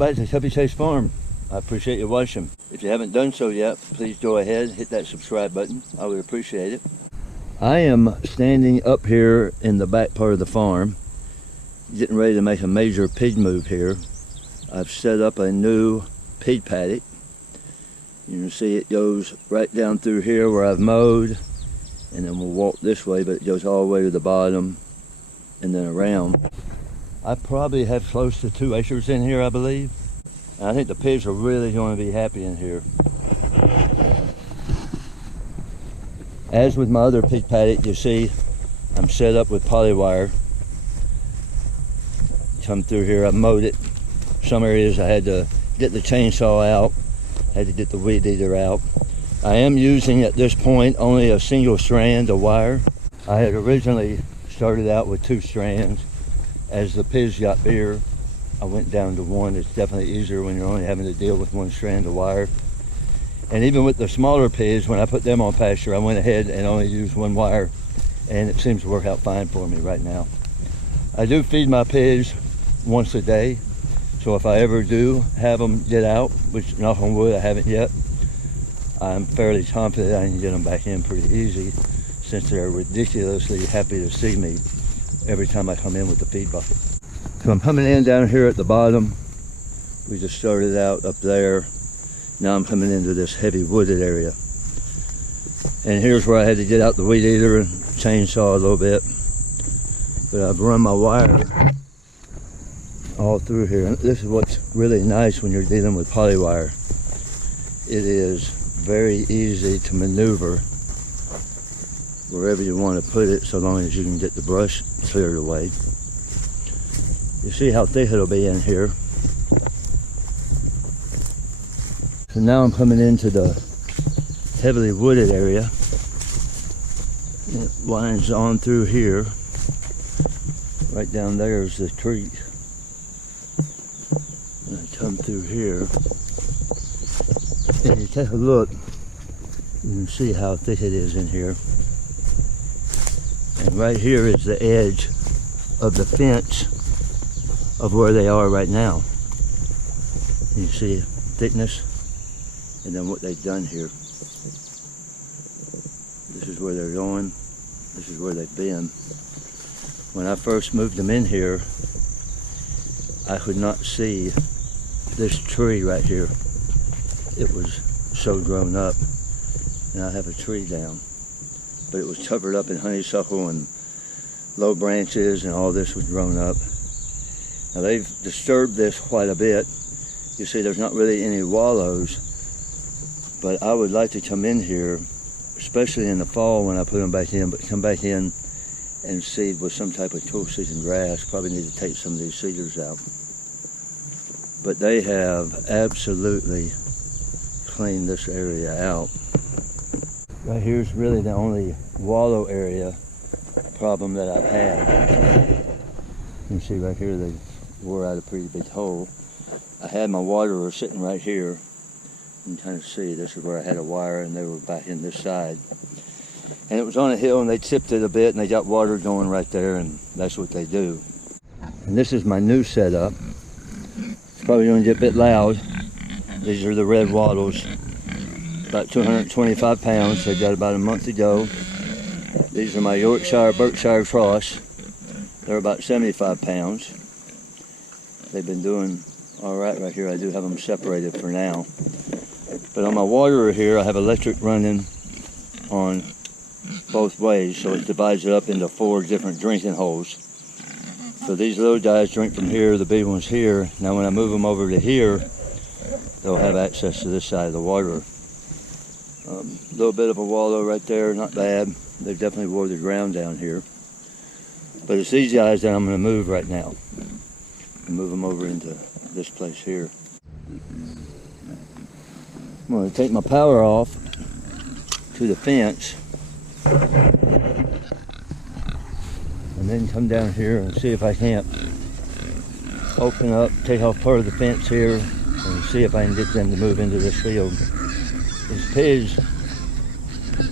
back to Tuppy Chase Farm. I appreciate you watching. If you haven't done so yet, please go ahead and hit that subscribe button. I would appreciate it. I am standing up here in the back part of the farm, getting ready to make a major pig move here. I've set up a new pig paddock. You can see it goes right down through here where I've mowed, and then we'll walk this way, but it goes all the way to the bottom and then around. I probably have close to 2 acres in here, I believe. And I think the pigs are really going to be happy in here. As with my other pig paddock, you see I'm set up with polywire. Come through here, I mowed it. Some areas I had to get the chainsaw out, had to get the weed eater out. I am using at this point only a single strand of wire. I had originally started out with 2 strands. As the pigs got bigger, I went down to 1. It's definitely easier when you're only having to deal with 1 strand of wire. And even with the smaller pigs, when I put them on pasture, I went ahead and only used 1 wire, and it seems to work out fine for me right now. I do feed my pigs once a day, so if I ever do have them get out, which knock on wood I haven't yet, I'm fairly confident I can get them back in pretty easy, since they're ridiculously happy to see me every time I come in with the feed bucket. So I'm coming in down here at the bottom. We just started out up there. Now I'm coming into this heavy wooded area. And here's where I had to get out the weed eater and chainsaw a little bit. But I've run my wire all through here. And this is what's really nice when you're dealing with polywire. It is very easy to maneuver wherever you want to put it, so long as you can get the brush cleared away. You see how thick it'll be in here. So now I'm coming into the heavily wooded area. It winds on through here. Right down there is the creek. And I come through here. And you take a look, you can see how thick it is in here. And right here is the edge of the fence of where they are right now. You see thickness, and then what they've done here. This is where they're going. This is where they've been. When I first moved them in here, I could not see this tree right here. It was so grown up, and I have a tree down. But it was covered up in honeysuckle and low branches, and all this was grown up. Now they've disturbed this quite a bit. You see there's not really any wallows, but I would like to come in here, especially in the fall when I put them back in, but come back in and seed with some type of cool season grass. Probably need to take some of these cedars out. But they have absolutely cleaned this area out. Right here's really the only wallow area problem that I've had. You can see right here they wore out a pretty big hole. I had my waterer sitting right here. You can kind of see this is where I had a wire, and they were back in this side. And it was on a hill, and they tipped it a bit, and they got water going right there, and that's what they do. And this is my new setup. It's probably going to get a bit loud. These are the Red Wattles. About 225 pounds. They got about a month to go. These are my Yorkshire Berkshire cross. They're about 75 pounds. They've been doing all right here. I do have them separated for now. But on my waterer here, I have electric running on both ways, so it divides it up into 4 different drinking holes. So these little guys drink from here, the big ones here. Now when I move them over to here, they'll have access to this side of the waterer. A little bit of a wallow right there, not bad. They've definitely wore the ground down here. But it's these guys that I'm going to move right now. And move them over into this place here. I'm going to take my power off to the fence. And then come down here and see if I can't open up, take off part of the fence here, and see if I can get them to move into this field. These pigs,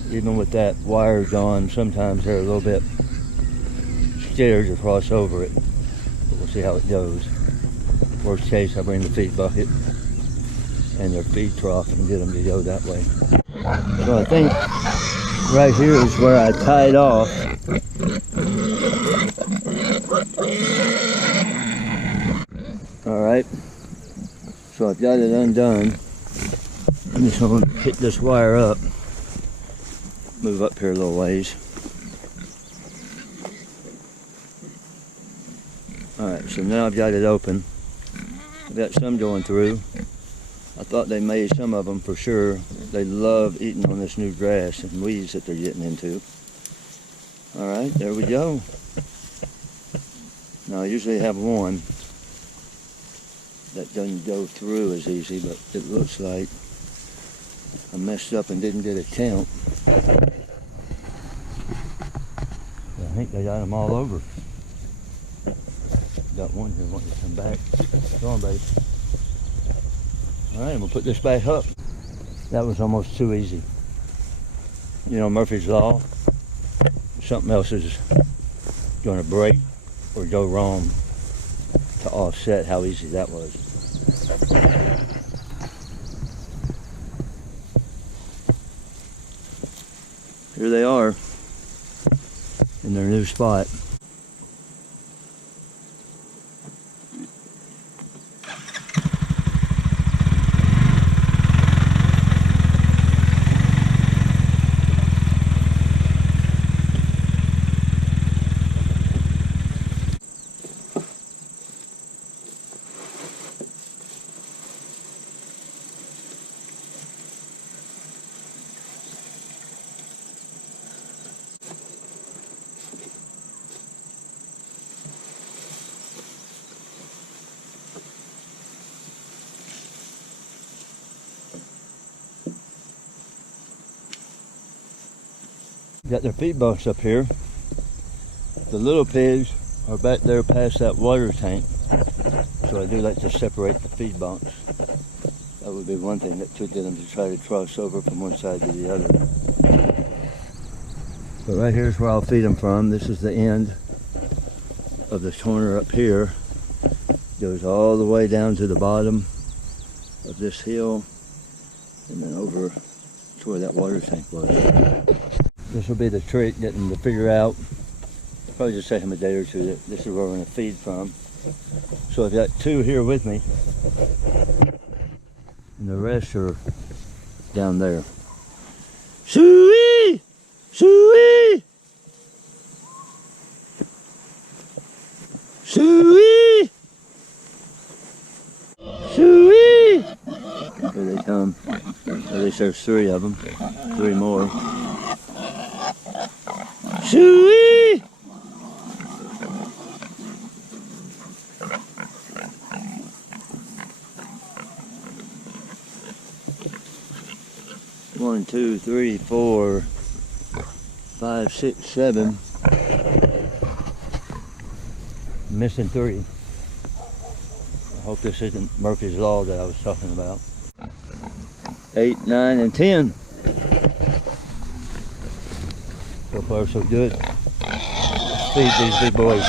even with that wire gone, sometimes they're a little bit scared to cross over it. But we'll see how it goes. Worst case, I bring the feed bucket and their feed trough and get them to go that way. So I think right here is where I tied off. Alright, so I've got it undone. I'm just going to hit this wire up, move up here a little ways. Alright, so now I've got it open. I've got some going through. I thought they made some of them for sure. They love eating on this new grass and weeds that they're getting into. Alright, there we go. Now I usually have one that doesn't go through as easy, but it looks like I messed up and didn't get a count. I think they got them all over. Got one here wanting to come back. Go on, baby. Alright, I'm going to put this back up. That was almost too easy. You know, Murphy's Law. Something else is going to break or go wrong to offset how easy that was. Here they are in their new spot. Got their feed bunks up here. The little pigs are back there past that water tank. So I do like to separate the feed bunks. That would be one thing that could get them to try to cross over from one side to the other. But right here's where I'll feed them from. This is the end of the corner up here. Goes all the way down to the bottom of this hill and then over to where that water tank was. This will be the trick, getting to figure out, probably just take them a day or two, that this is where we're going to feed from. So I've got two here with me, and the rest are down there. Suey! Suey! Suey! Suey! Here they come. At least there's three of them. Three more. Suey! One, two, three, four, 5, 6, 7. Missing 3. I hope this isn't Murphy's Law that I was talking about. 8, 9, and 10. So far so good. Feed these big boys.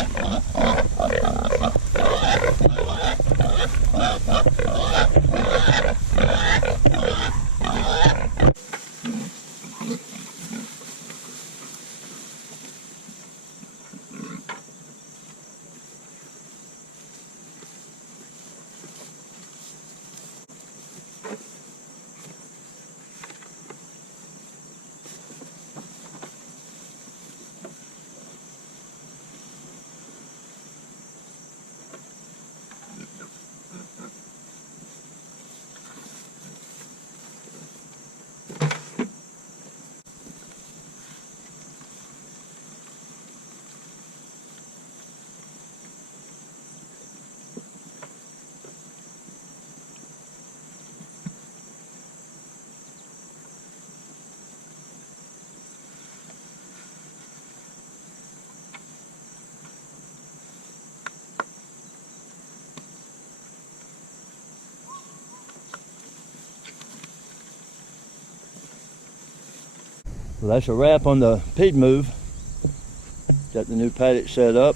Well, that's a wrap on the pig move. Got the new paddock set up.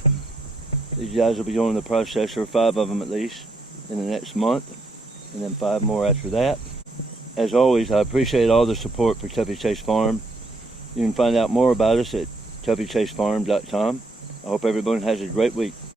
These guys will be going in the processor, 5 of them at least. in the next month, and then 5 more after that. As always, I appreciate all the support for Tuppy Chase Farm. You can find out more about us at tuppychasefarm.com. I hope everyone has a great week.